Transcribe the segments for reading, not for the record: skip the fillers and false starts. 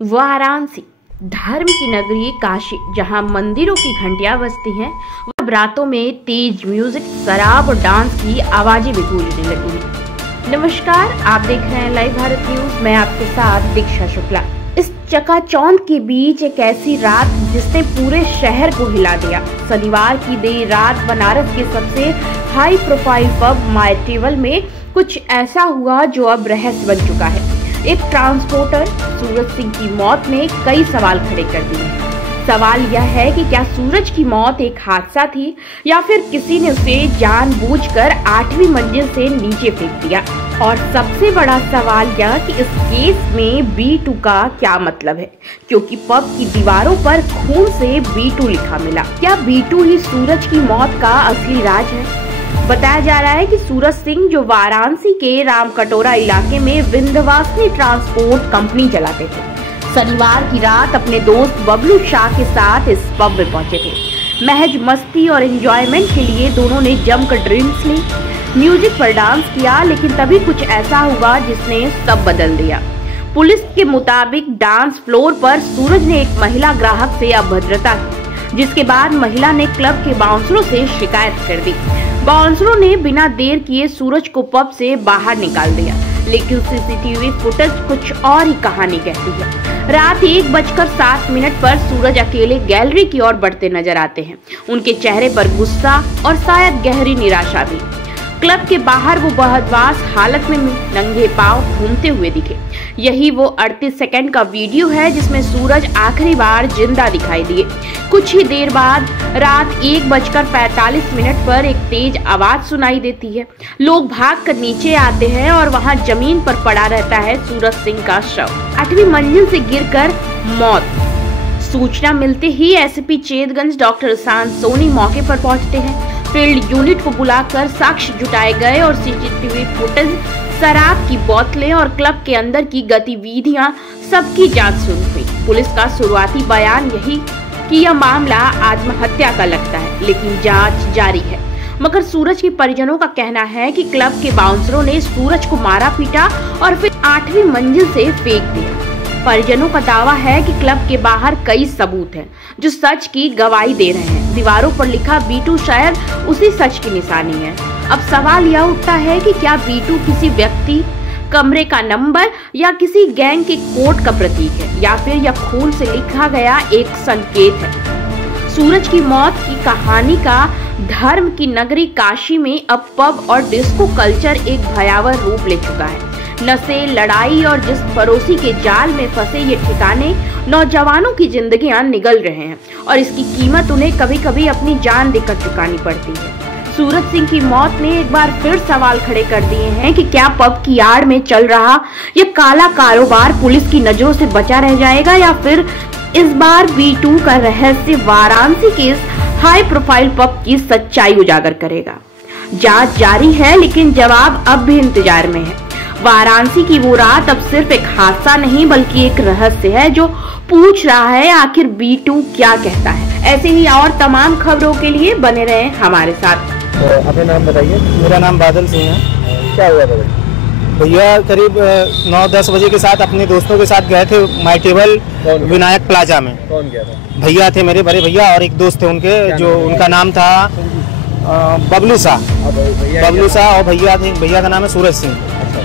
वाराणसी धर्म की नगरी काशी, जहां मंदिरों की घंटियां बजती हैं, वह रातों में तेज म्यूजिक, शराब और डांस की आवाजें भी गूंजने लगी हैं। नमस्कार, आप देख रहे हैं लाइव भारत न्यूज। मैं आपके साथ दीक्षा शुक्ला। इस चकाचौंध के बीच एक ऐसी रात जिसने पूरे शहर को हिला दिया। शनिवार की देर रात बनारस के सबसे high profile pub my table में कुछ ऐसा हुआ जो अब रहस्य बन चुका है। एक ट्रांसपोर्टर सूरज सिंह की मौत ने कई सवाल खड़े कर दिए। सवाल यह है कि क्या सूरज की मौत एक हादसा थी या फिर किसी ने उसे जानबूझकर 8वीं मंजिल से नीचे फेंक दिया। और सबसे बड़ा सवाल यह कि इस केस में B2 का क्या मतलब है, क्योंकि पब की दीवारों पर खून से B2 लिखा मिला। क्या B2 ही सूरज की मौत का असली राज है? बताया जा रहा है कि सूरज सिंह, जो वाराणसी के रामकटोरा इलाके में विंध्यवासिनी ट्रांसपोर्ट कंपनी चलाते थे, शनिवार की रात अपने दोस्त बबलू शाह के साथ इस पब में पहुंचे थे। महज मस्ती और एंजॉयमेंट के लिए दोनों ने जमकर ड्रिंक्स ली, म्यूजिक पर डांस किया, लेकिन तभी कुछ ऐसा हुआ जिसने सब बदल दिया। पुलिस के मुताबिक डांस फ्लोर पर सूरज ने एक महिला ग्राहक से अभद्रता की, जिसके बाद महिला ने क्लब के बाउंसरों से शिकायत कर दी। बाउंसरों ने बिना देर किए सूरज को पब से बाहर निकाल दिया, लेकिन सीसीटीवी फुटेज कुछ और ही कहानी कहती है। रात 1:07 पर सूरज अकेले गैलरी की ओर बढ़ते नजर आते हैं। उनके चेहरे पर गुस्सा और शायद गहरी निराशा भी। क्लब के बाहर वो बदहवास हालत में नंगे पांव घूमते हुए दिखे। यही वो 38 सेकंड का वीडियो है जिसमें सूरज आखिरी बार जिंदा दिखाई दिए। कुछ ही देर बाद रात 1:45 पर एक तेज आवाज सुनाई देती है। लोग भागकर नीचे आते हैं और वहां जमीन पर पड़ा रहता है सूरज सिंह का शव, 8वीं मंजिल से गिरकर मौत। सूचना मिलते ही एसपी चेतगंज डॉक्टर शांत सोनी मौके पर पहुंचते हैं। फील्ड यूनिट को बुलाकर साक्ष्य जुटाए गए और सीसीटीवी फुटेज, शराब की बोतलें और क्लब के अंदर की गतिविधियां सबकी जांच शुरू हुई। पुलिस का शुरुआती बयान यही कि यह मामला आत्महत्या का लगता है, लेकिन जांच जारी है। मगर सूरज के परिजनों का कहना है कि क्लब के बाउंसरों ने सूरज को मारा पीटा और फिर 8वीं मंजिल से फेंक दिया। परिजनों का दावा है कि क्लब के बाहर कई सबूत हैं जो सच की गवाही दे रहे हैं। दीवारों पर लिखा B2 शायद उसी सच की निशानी है। अब सवाल यह उठता है कि क्या B2 किसी व्यक्ति, कमरे का नंबर या किसी गैंग के कोड का प्रतीक है, या फिर यह खून से लिखा गया एक संकेत है। सूरज की मौत की कहानी का धर्म की नगरी काशी में अब पब और डिस्को कल्चर एक भयावह रूप ले चुका है। नशे, लड़ाई और जिस पड़ोसी के जाल में फंसे ये ठिकाने नौजवानों की जिंदगियां निगल रहे हैं और इसकी कीमत उन्हें कभी कभी अपनी जान देकर चुकानी पड़ती है। सूरज सिंह की मौत ने एक बार फिर सवाल खड़े कर दिए हैं कि क्या पब की आड़ में चल रहा ये काला कारोबार पुलिस की नजरों से बचा रह जाएगा, या फिर इस बार B2 का रहस्य वाराणसी के इस हाई प्रोफाइल पब की सच्चाई उजागर करेगा। जांच जारी है, लेकिन जवाब अब भी इंतजार में है। वाराणसी की वो रात अब सिर्फ एक हादसा नहीं बल्कि एक रहस्य है जो पूछ रहा है आखिर B2 क्या कहता है। ऐसे ही और तमाम खबरों के लिए बने रहें हमारे साथ। तो अपना नाम बताइए। मेरा नाम बादल सिंह है। क्या हुआ था भैया? करीब 9-10 बजे के साथ अपने दोस्तों के साथ गए थे माय टेबल विनायक प्लाजा में। कौन गया था? भैया थे, मेरे बड़े भैया और एक दोस्त थे उनके, जो उनका नाम था बबलू शाह। बबलू शाह और भैया थे, भैया का नाम है सूरज सिंह।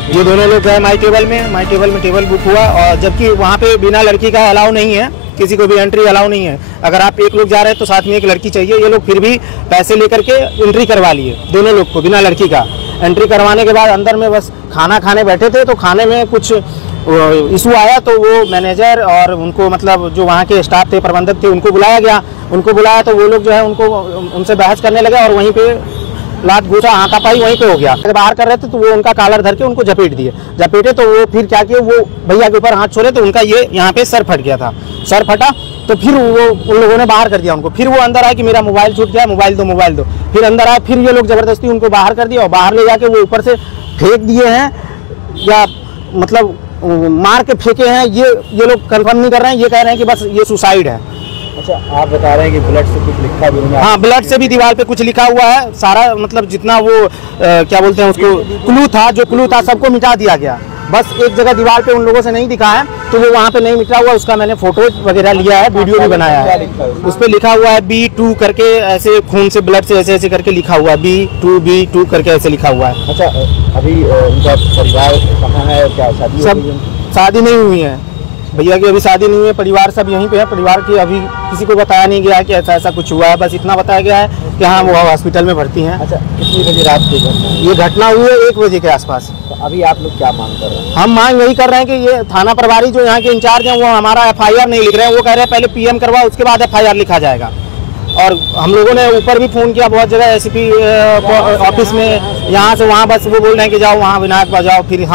ये दोनों लोग गए माय टेबल में टेबल बुक हुआ, और जबकि वहाँ पे बिना लड़की का अलाउ नहीं है, किसी को भी एंट्री अलाउ नहीं है। अगर आप एक लोग जा रहे हैं तो साथ में एक लड़की चाहिए। ये लोग फिर भी पैसे लेकर के एंट्री करवा लिए दोनों लोग को बिना लड़की का। एंट्री करवाने के बाद अंदर में बस खाना खाने बैठे थे, तो खाने में कुछ इशू आया, तो वो मैनेजर और उनको मतलब जो वहाँ के स्टाफ थे, प्रबंधक थे, उनको बुलाया गया। उनको बुलाया तो वो लोग जो है उनसे बहस करने लगे और वहीं पे लात घूसा, हाथापाई वहीं पे हो गया। बाहर कर रहे थे तो वो उनका कॉलर धर के उनको झपेटे तो वो फिर क्या किए, वो भैया के ऊपर हाथ छोड़े तो उनका ये यहाँ पे सर फट गया था। सर फटा तो फिर वो उन लोगों ने बाहर कर दिया उनको। फिर वो अंदर आए कि मेरा मोबाइल छूट गया, मोबाइल दो। फिर अंदर आए, फिर ये लोग जबरदस्ती उनको बाहर कर दिया और बाहर ले जाके वो ऊपर से फेंक दिए हैं, या मतलब मार के फेंके हैं, ये लोग कंफर्म नहीं कर रहे हैं। ये कह रहे हैं कि बस ये सुसाइड है। अच्छा, आप बता रहे हैं कि ब्लड से कुछ लिखा भी है? हाँ, ब्लड से भी दीवार पे कुछ लिखा हुआ है। सारा मतलब जितना वो क्या बोलते हैं उसको क्लू था, जो क्लू था सबको मिटा दिया गया। बस एक जगह दीवार पे उन लोगों से नहीं दिखा है, तो वो वहाँ पे नहीं मिटा हुआ, उसका मैंने फोटो वगैरह लिया है, वीडियो भी बनाया है। उस पर लिखा हुआ है B2 करके, ऐसे खून से ब्लड से ऐसे ऐसे करके लिखा हुआ है, B2 करके ऐसे लिखा हुआ है। अच्छा, अभी उनका परिवार कहाँ है, क्या शादी? सब शादी नहीं हुई है भैया की, अभी शादी नहीं हुई है, परिवार सब यहीं पे है। परिवार की अभी किसी को बताया नहीं गया है कि ऐसा ऐसा कुछ हुआ है, बस इतना बताया गया है कि हाँ वो हॉस्पिटल में भर्ती हैं। अच्छा, कितनी बजे रात की घटना है? ये घटना हुई है 1 बजे के आसपास। तो अभी आप लोग क्या मांग कर रहे हैं? हम मांग यही कर रहे हैं कि ये थाना प्रभारी जो यहाँ के इंचार्ज हैं वो हमारा FIR नहीं लिख रहे हैं, वो कह रहे हैं पहले PM करवाओ उसके बाद FIR लिखा जाएगा। और हम लोगों ने ऊपर भी फ़ोन किया बहुत जगह, SCP ऑफिस में, यहाँ से वहाँ, बस वो बोल रहे हैं कि जाओ वहाँ विनायक पर जाओ, फिर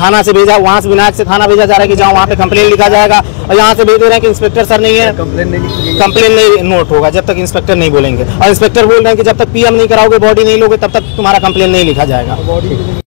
थाना से भेजा, वहाँ से विनायक से थाना भेजा जा रहा है कि जाओ वहाँ पे कंप्लेन लिखा जाएगा, और यहाँ से भेज दे रहे हैं कि इंस्पेक्टर सर नहीं है, कंप्लेन नहीं नोट होगा जब तक इंस्पेक्टर नहीं बोलेंगे। और इंस्पेक्टर बोल रहे हैं कि जब तक PM नहीं कराओगे, बॉडी नहीं लोगे, तब तक तुम्हारा कंप्लेन नहीं लिखा जाएगा।